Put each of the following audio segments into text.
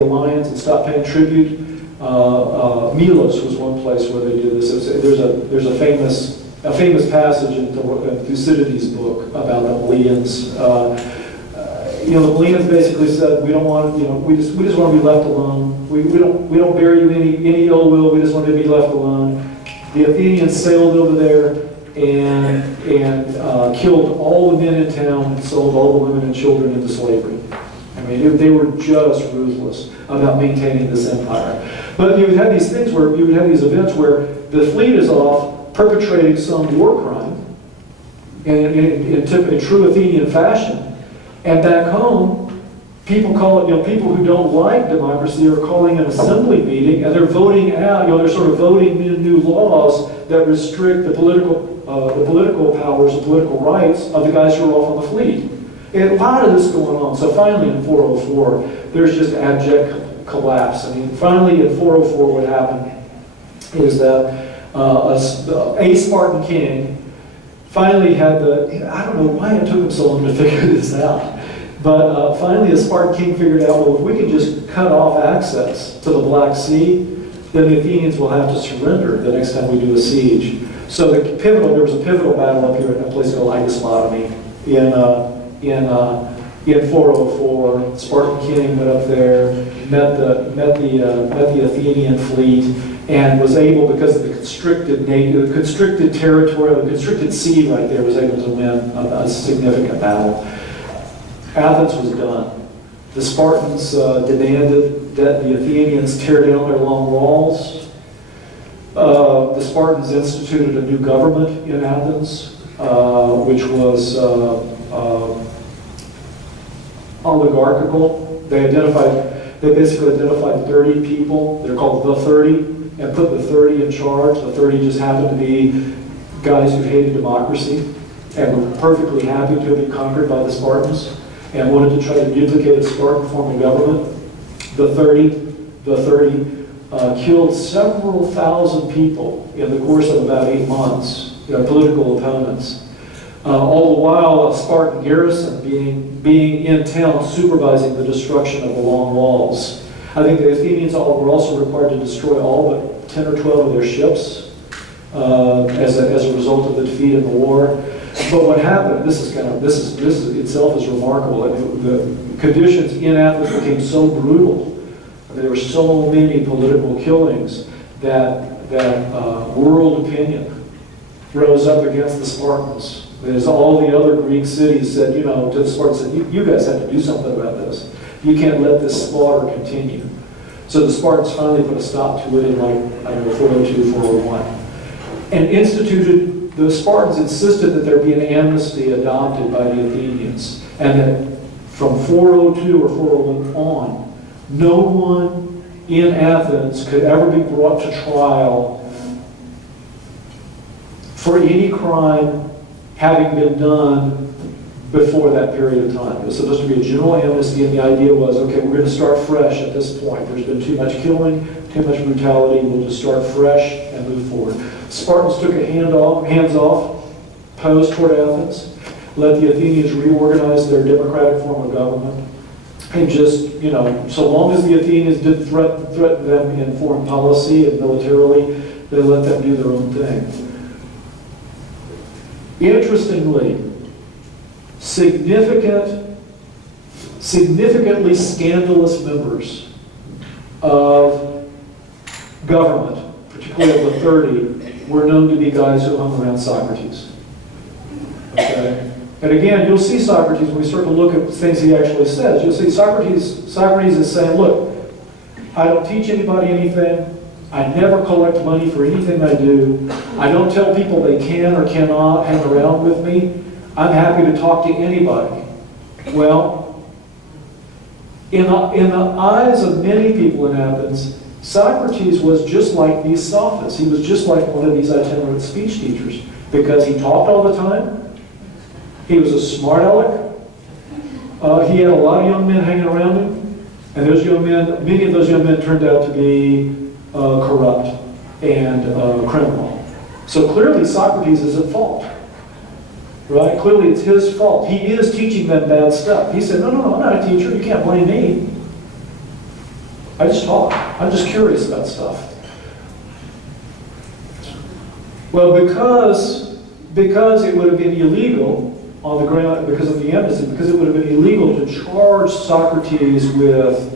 alliance and stop paying tribute. Milos was one place where they did this. There's a famous passage in Thucydides' book about the Melians. The Melians basically said, we don't want, we just want to be left alone. We don't bear you any ill will. We just want to be left alone. The Athenians sailed over there and killed all the men in town and sold all the women and children into slavery. I mean, they were just ruthless about maintaining this empire. But you would have these things where you would have these events where the fleet is off perpetrating some war crime in true Athenian fashion, and back home, people call it, people who don't like democracy are calling an assembly meeting, and they're voting out, they're sort of voting in new laws that restrict the political powers, the political rights of the guys who are off on the fleet. And a lot of this going on. So finally in 404, there's just abject collapse. I mean, finally in 404 what happened is that a Spartan king finally had I don't know why it took him so long to figure this out, but finally a Spartan king figured out, well, if we can just cut off access to the Black Sea, then the Athenians will have to surrender the next time we do a siege. So there was a pivotal battle up here in a place called Igasmatami in 404. Spartan king went up there, met the Athenian fleet, and was able, because of the constricted territory, the constricted sea right there, was able to win a significant battle. Athens was done. The Spartans demanded that the Athenians tear down their long walls. The Spartans instituted a new government in Athens, which was oligarchical. They basically identified 30 people. They're called the 30, and put the 30 in charge. The 30 just happened to be guys who hated democracy and were perfectly happy to have been conquered by the Spartans and wanted to try to duplicate a Spartan form of government. The 30 killed several thousand people in the course of about 8 months, political opponents. All the while, a Spartan garrison being in town supervising the destruction of the long walls. I think the Athenians were also required to destroy all but 10 or 12 of their ships as a result of the defeat in the war. But what happened, this itself is remarkable. I mean, the conditions in Athens became so brutal. There were so many political killings that world opinion rose up against the Spartans. As all the other Greek cities said, to the Spartans, said, you guys have to do something about this. You can't let this slaughter continue. So the Spartans finally put a stop to it in 402, 401. And the Spartans insisted that there be an amnesty adopted by the Athenians. And that from 402 or 401 on, no one in Athens could ever be brought to trial for any crime having been done before that period of time. It was supposed to be a general amnesty, and the idea was, okay, we're going to start fresh at this point. There's been too much killing, too much brutality. We'll just start fresh and move forward. Spartans took a hands-off pose toward Athens, let the Athenians reorganize their democratic form of government, and just, so long as the Athenians didn't threaten them in foreign policy and militarily, they let them do their own thing. Interestingly, significantly scandalous members of government, particularly of the 30, were known to be guys who hung around Socrates. Okay? And again, you'll see Socrates, when we start to look at things he actually says, you'll see Socrates is saying, look, I don't teach anybody anything. I never collect money for anything I do. I don't tell people they can or cannot hang around with me. I'm happy to talk to anybody. Well, in the eyes of many people in Athens, Socrates was just like these sophists. He was just like one of these itinerant speech teachers because he talked all the time. He was a smart aleck. He had a lot of young men hanging around him. And many of those young men turned out to be corrupt and criminal. So clearly Socrates is at fault. Right? Clearly it's his fault. He is teaching them bad stuff. He said, no, I'm not a teacher. You can't blame me. I just talk. I'm just curious about stuff. Well, because it would have been illegal on the ground, because of the amnesty, because it would have been illegal to charge Socrates with,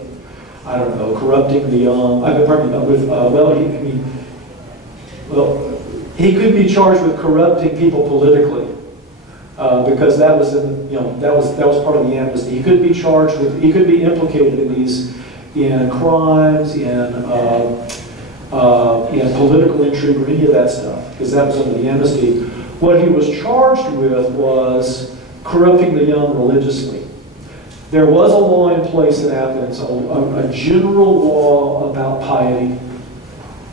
I don't know, corrupting the young. He could be charged with corrupting people politically, because that was part of the amnesty. He could be charged with, he could be implicated in crimes, in political intrigue or any of that stuff, because that was under the amnesty. What he was charged with was corrupting the young religiously. There was a law in place in Athens, a general law about piety.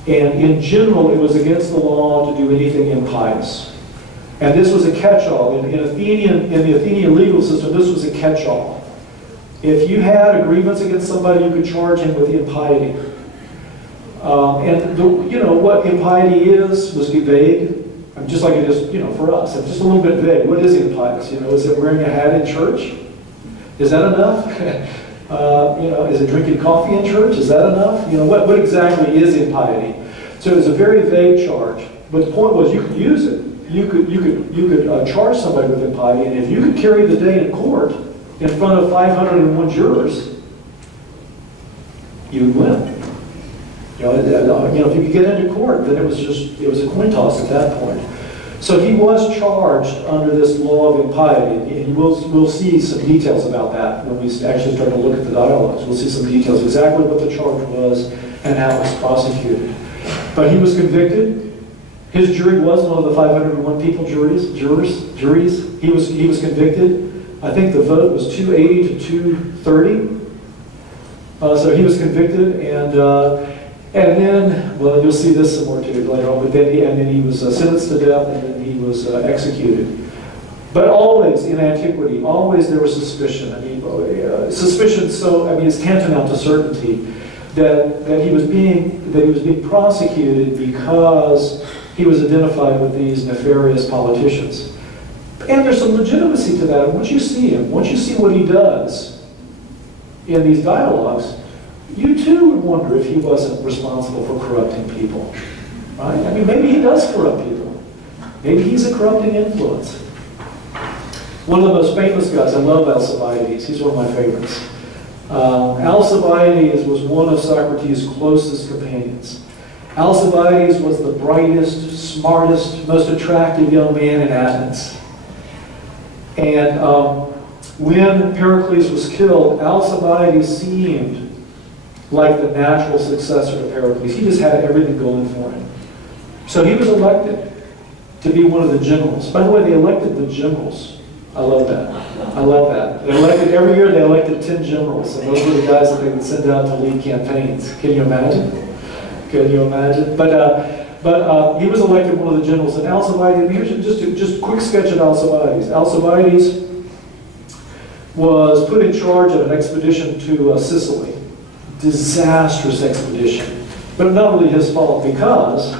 And in general, it was against the law to do anything impious. And this was a catch-all. In the Athenian legal system, this was a catch-all. If you had a grievance against somebody, you could charge him with impiety. What impiety is vague. Just like it is, for us. It's just a little bit vague. What is impious? Is it wearing a hat in church? Is that enough? Is it drinking coffee in church? Is that enough? What exactly is impiety? So it's a very vague charge. But the point was, you could use it. You could charge somebody with impiety, and if you could carry the day in court in front of 501 jurors, you would win. If you could get into court, then it was a coin toss at that point. So he was charged under this law of impiety, and we'll see some details about that when we actually start to look at the dialogues. We'll see some details, exactly what the charge was and how it was prosecuted. But he was convicted. His jury was one of the 501 people juries. He was convicted. I think the vote was 280 to 230. So he was convicted, and then, well, you'll see this some more too later on, but then he was sentenced to death, and then he was executed. But always in antiquity, always there was suspicion. Suspicion. It's tantamount to certainty that he was being prosecuted because he was identified with these nefarious politicians. And there's some legitimacy to that. Once you see him, once you see what he does in these dialogues, you too would wonder if he wasn't responsible for corrupting people, right? Maybe he does corrupt people. Maybe he's a corrupting influence. One of the most famous guys, I love Alcibiades. He's one of my favorites. Alcibiades was one of Socrates' closest companions. Alcibiades was the brightest, smartest, most attractive young man in Athens. And when Pericles was killed, Alcibiades seemed like the natural successor to Pericles. He just had everything going for him. So he was elected to be one of the generals. By the way, they elected the generals. I love that. They elected, every year they elected 10 generals, and those were the guys that they would send out to lead campaigns. Can you imagine? But he was elected one of the generals. And Alcibiades, here's just a quick sketch of Alcibiades. Alcibiades was put in charge of an expedition to Sicily. Disastrous expedition. But not really his fault, because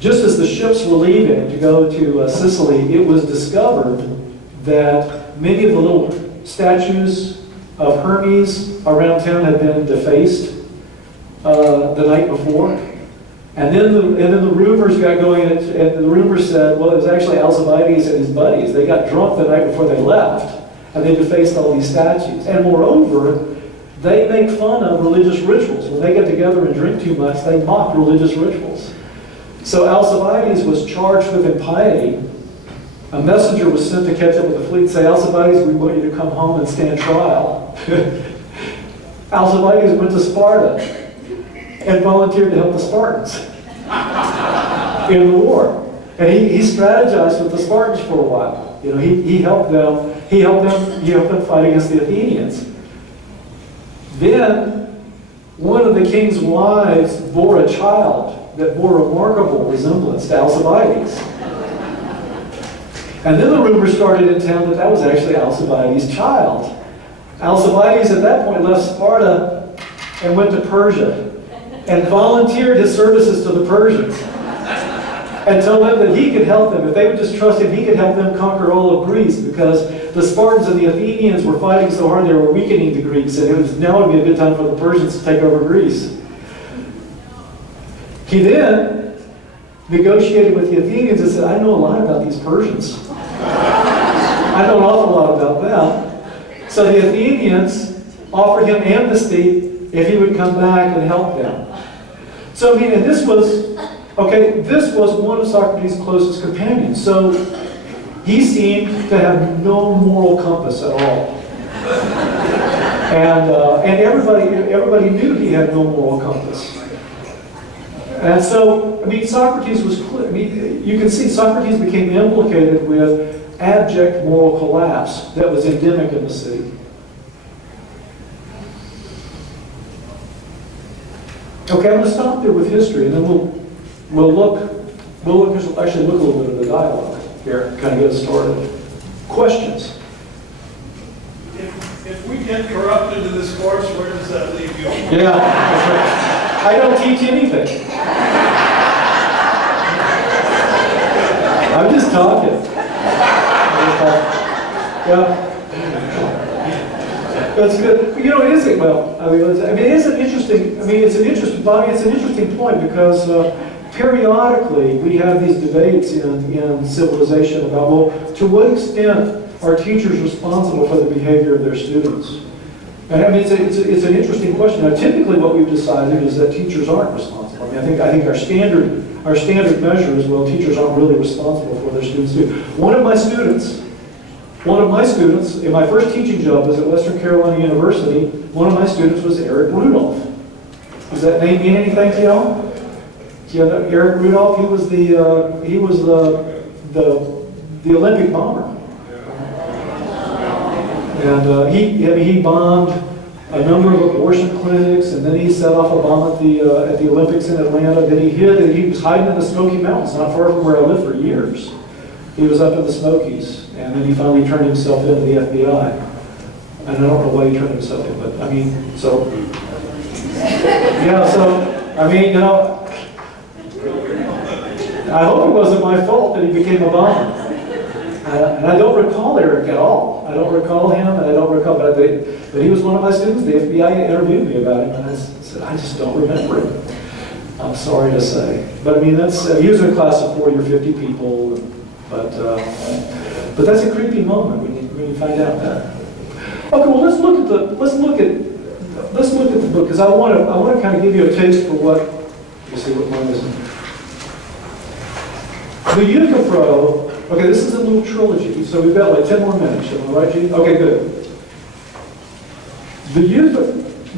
just as the ships were leaving to go to Sicily, it was discovered that many of the little statues of Hermes around town had been defaced the night before. And then the rumors got going, and the rumors said, well, it was actually Alcibiades and his buddies. They got drunk the night before they left, and they defaced all these statues. And moreover, they make fun of religious rituals. When they get together and drink too much, they mock religious rituals. So Alcibiades was charged with impiety. A messenger was sent to catch up with the fleet and say, Alcibiades, we want you to come home and stand trial. Alcibiades went to Sparta and volunteered to help the Spartans in the war. And he strategized with the Spartans for a while. He helped them fight against the Athenians. Then, one of the king's wives bore a child that bore remarkable resemblance to Alcibiades. And then the rumor started in town that was actually Alcibiades' child. Alcibiades at that point left Sparta and went to Persia and volunteered his services to the Persians and told them that he could help them. If they would just trust him, he could help them conquer all of Greece, because the Spartans and the Athenians were fighting so hard they were weakening the Greeks, and now would be a good time for the Persians to take over Greece. He then negotiated with the Athenians and said, I know a lot about these Persians. I know an awful lot about them. So the Athenians offered him amnesty if he would come back and help them. So, I mean, and this was one of Socrates' closest companions. So he seemed to have no moral compass at all. And everybody knew he had no moral compass. And so, I mean, Socrates was clear. I mean, you can see Socrates became implicated with abject moral collapse that was endemic in the city. Okay, I'm going to stop there with history, and then we'll actually look a little bit at the dialogue here, kind of get us started. Questions? If we get corrupted in this course, where does that leave you? Yeah, that's right. I don't teach anything. I'm just talking. Yeah. That's good. You know, it isn't, well, I mean, it is an interesting, it's an interesting point because periodically we have these debates in civilization about, well, to what extent are teachers responsible for the behavior of their students? And I mean, it's an interesting question. Now, typically what we've decided is that teachers aren't responsible. I mean, I think our standard measure is, well, teachers aren't really responsible for their students too. One of my students in my first teaching job was at Western Carolina University. One of my students was Eric Rudolph. Does that name mean anything to y'all? Yeah, Eric Rudolph. He was the Olympic bomber. And he bombed a number of abortion clinics, and then he set off a bomb at the Olympics in Atlanta. Then he was hiding in the Smoky Mountains, not far from where I lived for years. He was up in the Smokies, and then he finally turned himself into the FBI. And I don't know why he turned himself in, but I mean, so yeah, I hope it wasn't my fault that he became a bomber. And I don't recall Eric at all. I don't recall him, and I don't recall, but he was one of my students. The FBI interviewed me about him, and I said, I just don't remember him. I'm sorry to say. But I mean, he was in a class of 40 or 50 people, but that's a creepy moment when you find out that. Okay, well, let's look at the book, because I want to kind of give you a taste for what. Let me see what mine is. The Euthyphro. Okay, this is a little trilogy, so we've got like 10 more minutes. Am I right, Gene? Okay, good.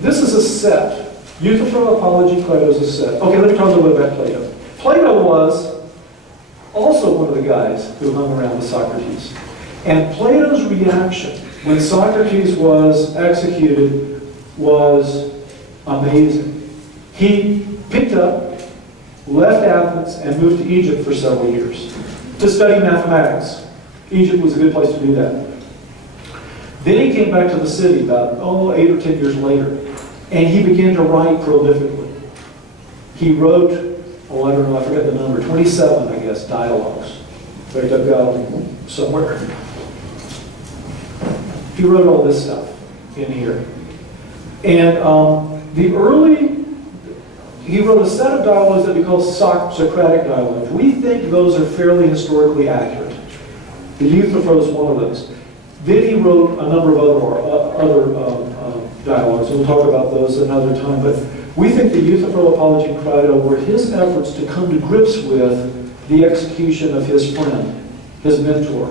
This is a set. Euthyphro, Apology, Plato is a set. Okay, let me talk a little bit about Plato. Plato was also one of the guys who hung around with Socrates. And Plato's reaction when Socrates was executed was amazing. He picked up, left Athens, and moved to Egypt for several years to study mathematics. Egypt was a good place to do that. Then he came back to the city about 8 or 10 years later, and he began to write prolifically. He wrote, I don't know, I forget the number, 27, I guess, dialogues. In fact, I've got them somewhere. He wrote all this stuff in here. And he wrote a set of dialogues that we call Socratic dialogues. We think those are fairly historically accurate. The Euthyphro is one of those. Then he wrote a number of other dialogues, and we'll talk about those another time. But we think the Euthyphro, Apology, and Crito were his efforts to come to grips with the execution of his friend, his mentor,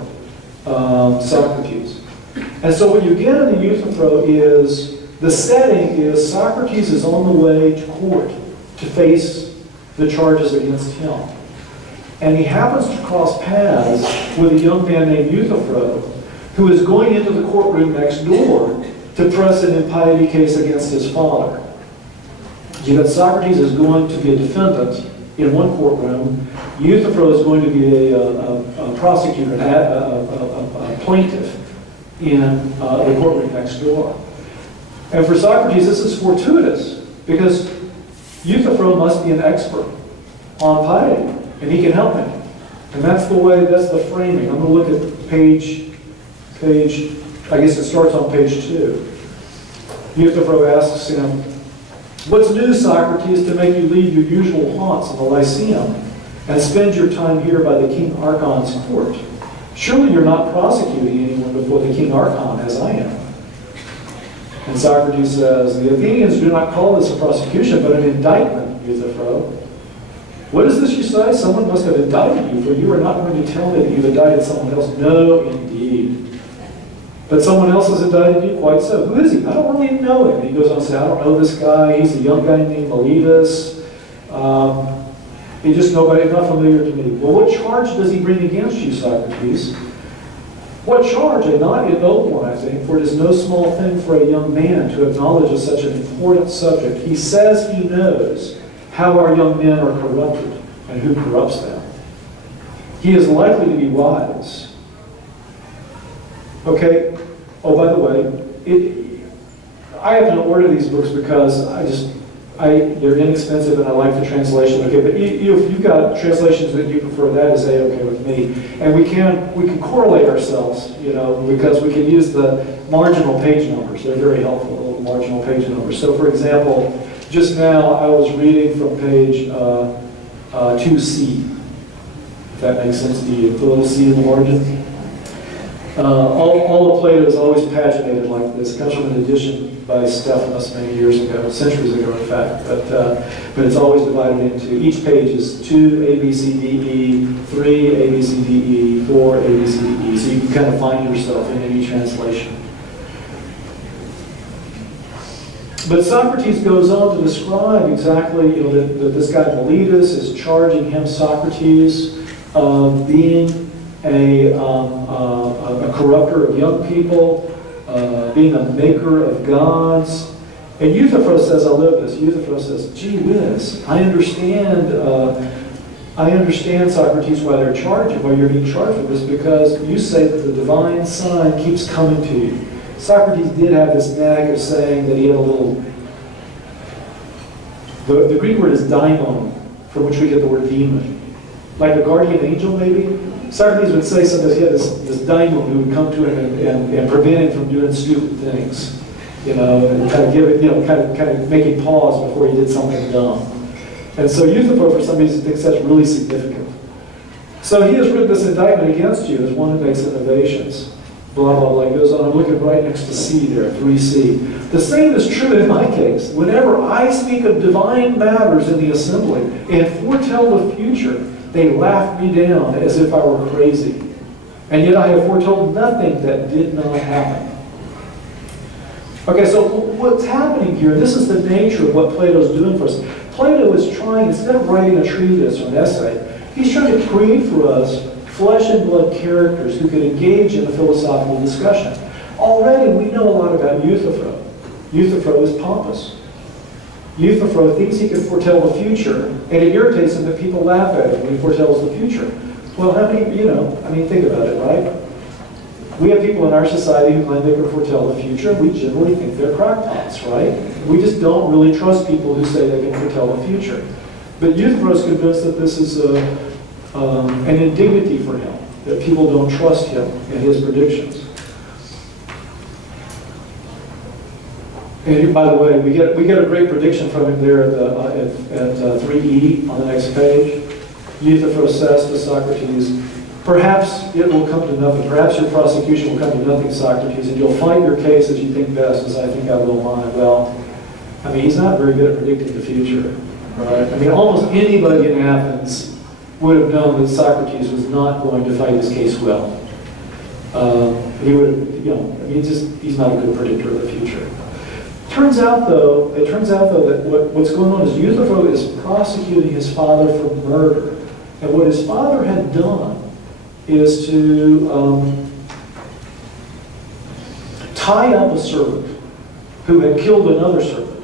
Socrates. And so what you get in the Euthyphro is, the setting is Socrates is on the way to court to face the charges against him. And he happens to cross paths with a young man named Euthyphro, who is going into the courtroom next door to press an impiety case against his father. You know, Socrates is going to be a defendant in one courtroom. Euthyphro is going to be a prosecutor, a plaintiff in the courtroom next door. And for Socrates, this is fortuitous, because Euthyphro must be an expert on piety, and he can help him. And that's the framing. I'm going to look at page I guess it starts on page 2. Euthyphro asks him, "What's new, Socrates, to make you leave your usual haunts in the Lyceum and spend your time here by the King Archon's court? Surely you're not prosecuting anyone before the King Archon, as I am." And Socrates says, "The Athenians do not call this a prosecution, but an indictment, Euthyphro." "What is this you say? Someone must have indicted you, for you are not going to tell me that you've indicted someone else." "No, indeed. But someone else has indicted you?" "Quite so." "Who is he?" "I don't really know him." He goes on to say, "I don't know this guy. He's a young guy named Miletus. He's just nobody, not familiar to me." "Well, what charge does he bring against you, Socrates?" "What charge? A not ignoble one, I think, for it is no small thing for a young man to acknowledge of such an important subject. He says he knows how our young men are corrupted and who corrupts them. He is likely to be wise." Okay. Oh, by the way, I happen to order these books because they're inexpensive and I like the translation. Okay, but if you've got translations that you prefer, that is okay with me. And we can correlate ourselves, because we can use the marginal page numbers. They're very helpful, little marginal page numbers. So, for example, just now I was reading from page 2C. If that makes sense to you, the little C in the margin. All of Plato is always paginated like this. It comes from an edition by Stephanus many years ago, centuries ago in fact, but it's always divided into, each page is 2 A, B, C, D, E, 3 A, B, C, D, E, 4 A, B, C, D, E, so you can kind of find yourself in any translation. But Socrates goes on to describe exactly, that this guy Miletus is charging him, Socrates, of being a corrupter of young people, being a maker of gods. And Euthyphro says, I love this. Euthyphro says, "Gee whiz, I understand, Socrates, why you're being charged with this, because you say that the divine sign keeps coming to you." Socrates did have this knack of saying that he had a little, the Greek word is daimon, from which we get the word demon. Like a guardian angel, maybe? Socrates would say sometimes he had this daimon who would come to him and prevent him from doing stupid things, and kind of give it, kind of make him pause before he did something dumb. And so Euthyphro, for some reason, thinks that's really significant. So he has written this indictment against you as one who makes innovations. Blah, blah, blah. He goes on, I'm looking right next to C there, 3C. "The same is true in my case. Whenever I speak of divine matters in the assembly and foretell the future, they laugh me down as if I were crazy. And yet I have foretold nothing that did not happen." Okay, so what's happening here, this is the nature of what Plato's doing for us. Plato is trying, instead of writing a treatise or an essay, he's trying to create for us flesh and blood characters who can engage in a philosophical discussion. Already we know a lot about Euthyphro. Euthyphro is pompous. Euthyphro thinks he can foretell the future, and it irritates him that people laugh at him when he foretells the future. Well, how many, think about it, right? We have people in our society who claim they can foretell the future. We generally think they're crackpots, right? We just don't really trust people who say they can foretell the future. But Euthyphro is convinced that this is an indignity for him, that people don't trust him and his predictions. And by the way, we get a great prediction from him there at 3E on the next page. Euthyphro says to Socrates, "Perhaps it will come to nothing. Perhaps your prosecution will come to nothing, Socrates, and you'll fight your case as you think best, as I think I will mine." Well, he's not very good at predicting the future, right? Almost anybody in Athens would have known that Socrates was not going to fight his case well. He would, he's not a good predictor of the future. It turns out though that what's going on is Euthyphro is prosecuting his father for murder. And what his father had done is to tie up a servant who had killed another servant,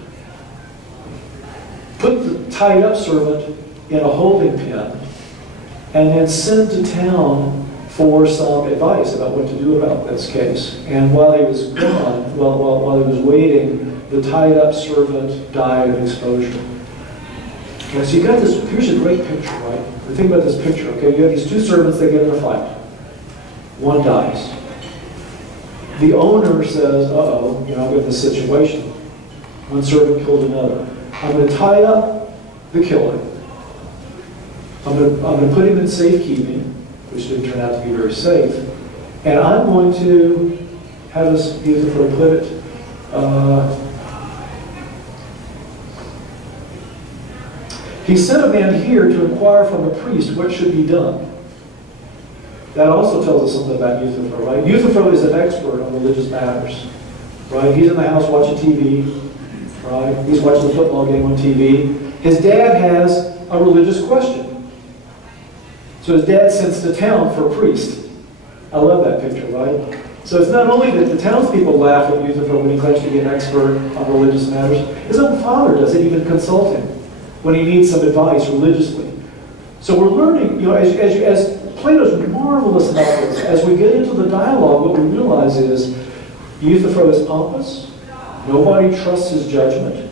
put the tied up servant in a holding pen, and then sent to town for some advice about what to do about this case. And while he was gone, while he was waiting, the tied up servant died of exposure. Okay, so you got this, here's a great picture, right? Think about this picture, okay? You have these two servants, they get in a fight. One dies. The owner says, uh-oh, you know, I've got this situation. One servant killed another. I'm going to tie up the killer. I'm going to put him in safekeeping, which didn't turn out to be very safe. And I'm going to, how does Euthyphro put it? He sent a man here to inquire from the priest what should be done. That also tells us something about Euthyphro, right? Euthyphro is an expert on religious matters, right? He's in the house watching TV, right? He's watching the football game on TV. His dad has a religious question. So his dad sends to town for a priest. I love that picture, right? So it's not only that the townspeople laugh at Euthyphro when he claims to be an expert on religious matters, his own father doesn't even consult him when he needs some advice religiously. So we're learning, you know, as Plato's marvelous about this. As we get into the dialogue, what we realize is Euthyphro is pompous. Nobody trusts his judgment.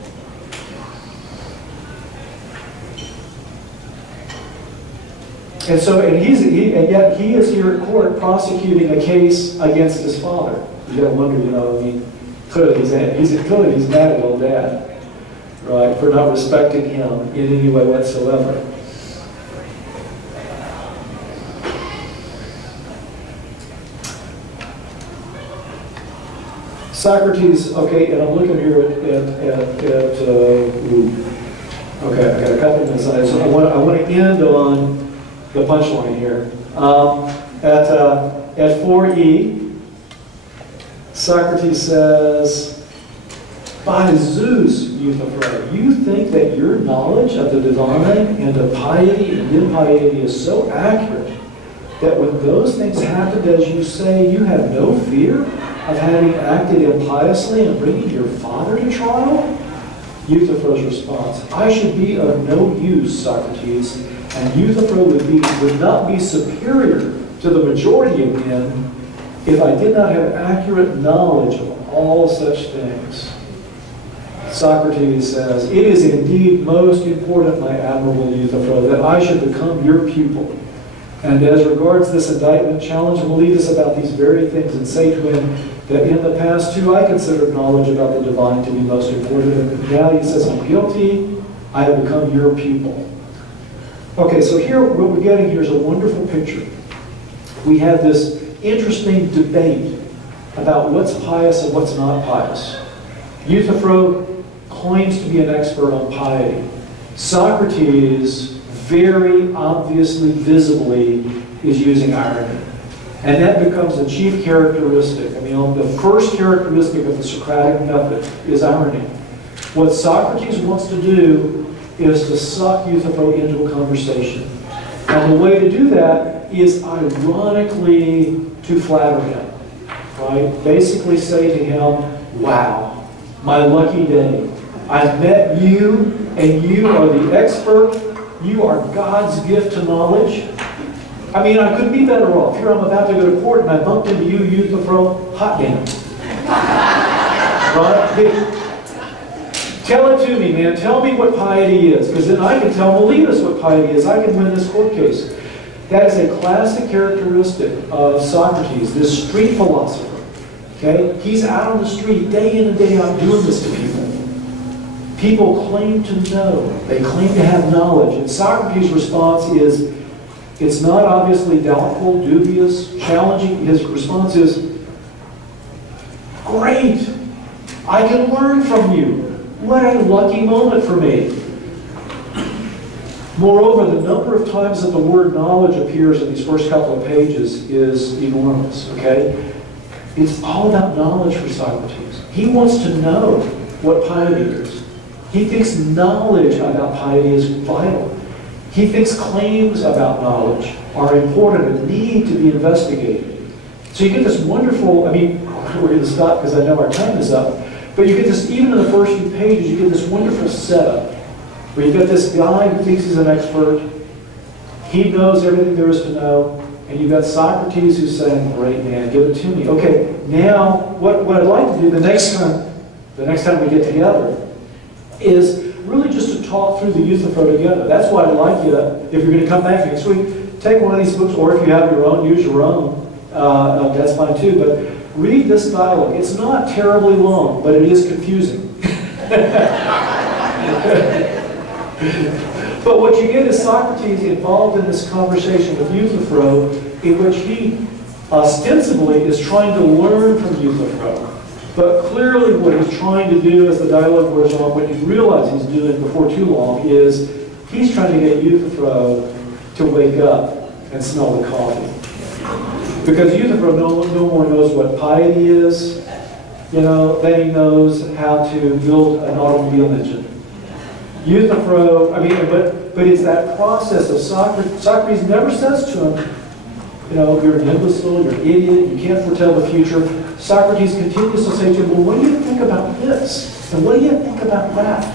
And yet he is here at court prosecuting a case against his father. You gotta wonder, you know, I mean, clearly he's mad at old dad, right, for not respecting him in any way whatsoever. Socrates, okay, and I'm looking here okay, I got a couple minutes on it, so I want to end on the punchline here. At 4e, Socrates says, by Zeus, Euthyphro, you think that your knowledge of the divine and of piety and impiety is so accurate that when those things happened as you say, you have no fear of having acted impiously and bringing your father to trial? Euthyphro's response, I should be of no use, Socrates, and Euthyphro would not be superior to the majority of men if I did not have accurate knowledge of all such things. Socrates says, it is indeed most important, my admirable Euthyphro, that I should become your pupil. And as regards this indictment, challenge Meletus about these very things and say to him that in the past too I considered knowledge about the divine to be most important. And now he says, I'm guilty, I have become your pupil. Okay, so here, what we're getting here is a wonderful picture. We have this interesting debate about what's pious and what's not pious. Euthyphro claims to be an expert on piety. Socrates very obviously, visibly, is using irony. And that becomes a chief characteristic. I mean, the first characteristic of the Socratic method is irony. What Socrates wants to do is to suck Euthyphro into a conversation. And the way to do that is ironically to flatter him. Right? Basically say to him, wow, my lucky day. I met you, and you are the expert. You are God's gift to knowledge. I mean, I couldn't be better off. Here I'm about to go to court, and I bumped into you, Euthyphro. Hot damn. Right? Hey, tell it to me, man. Tell me what piety is, because then I can tell Meletus what piety is. I can win this court case. That is a classic characteristic of Socrates, this street philosopher. Okay? He's out on the street day in and day out doing this to people. People claim to know. They claim to have knowledge. And Socrates' response is, it's not obviously doubtful, dubious, challenging. His response is, great! I can learn from you. What a lucky moment for me. Moreover, the number of times that the word knowledge appears in these first couple of pages is enormous, okay? It's all about knowledge for Socrates. He wants to know what piety is. He thinks knowledge about piety is vital. He thinks claims about knowledge are important and need to be investigated. So you get this wonderful, I mean, we're going to stop because I know our time is up, but you get this, even in the first few pages, you get this wonderful setup where you've got this guy who thinks he's an expert, he knows everything there is to know, and you've got Socrates who's saying, great man, give it to me. Okay, now, what I'd like to do the next time we get together, is really just to talk through the Euthyphro together. That's why I'd like you, if you're going to come back next week, take one of these books, or if you have your own, use your own. That's fine too. But read this dialogue. It's not terribly long, but it is confusing. But what you get is Socrates involved in this conversation with Euthyphro, in which he ostensibly is trying to learn from Euthyphro. But clearly what he's trying to do as the dialogue goes on, what you realize he's doing before too long, is he's trying to get Euthyphro to wake up and smell the coffee. Because Euthyphro no more knows what piety is, than he knows how to build an automobile engine. Euthyphro, but it's that process of Socrates. Socrates never says to him, you're an imbecile, you're an idiot, you can't foretell the future. Socrates continues to say to him, well, what do you think about this? And what do you think about that?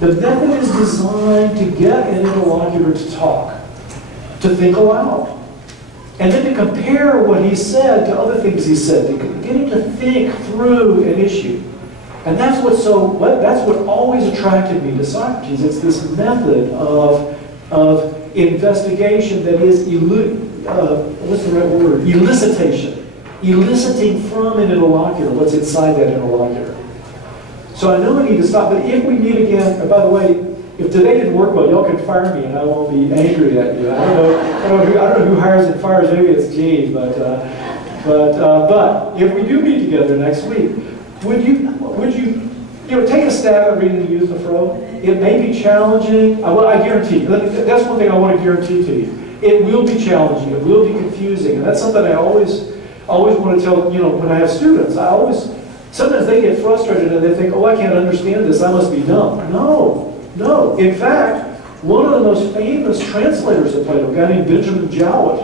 The method is designed to get an interlocutor to talk, to think aloud, and then to compare what he said to other things he said, to get him to think through an issue. And that's what always attracted me to Socrates. It's this method of investigation that is what's the right word? Elicitation. Eliciting from an interlocutor what's inside that interlocutor. So I know I need to stop, but if we meet again, and by the way, if today didn't work well, y'all can fire me and I won't be angry at you. I don't know who hires and fires, maybe it's Gene, but if we do meet together next week, would you take a stab at reading Euthyphro? It may be challenging. I guarantee you. That's one thing I want to guarantee to you. It will be challenging. It will be confusing, and that's something I always want to tell. When I have students, sometimes they get frustrated and they think, "Oh, I can't understand this. I must be dumb." No. In fact, one of the most famous translators of Plato, a guy named Benjamin Jowett,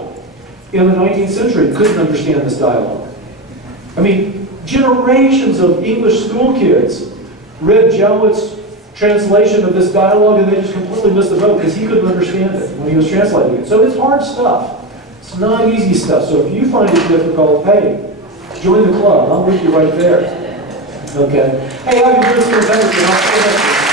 in the 19th century, couldn't understand this dialogue. Generations of English school kids read Jowett's translation of this dialogue and they just completely missed the boat because he couldn't understand it when he was translating it. So it's hard stuff. It's not easy stuff. So if you find it difficult, hey, join the club. I'm with you right there. Okay. Hey, I've been doing some things.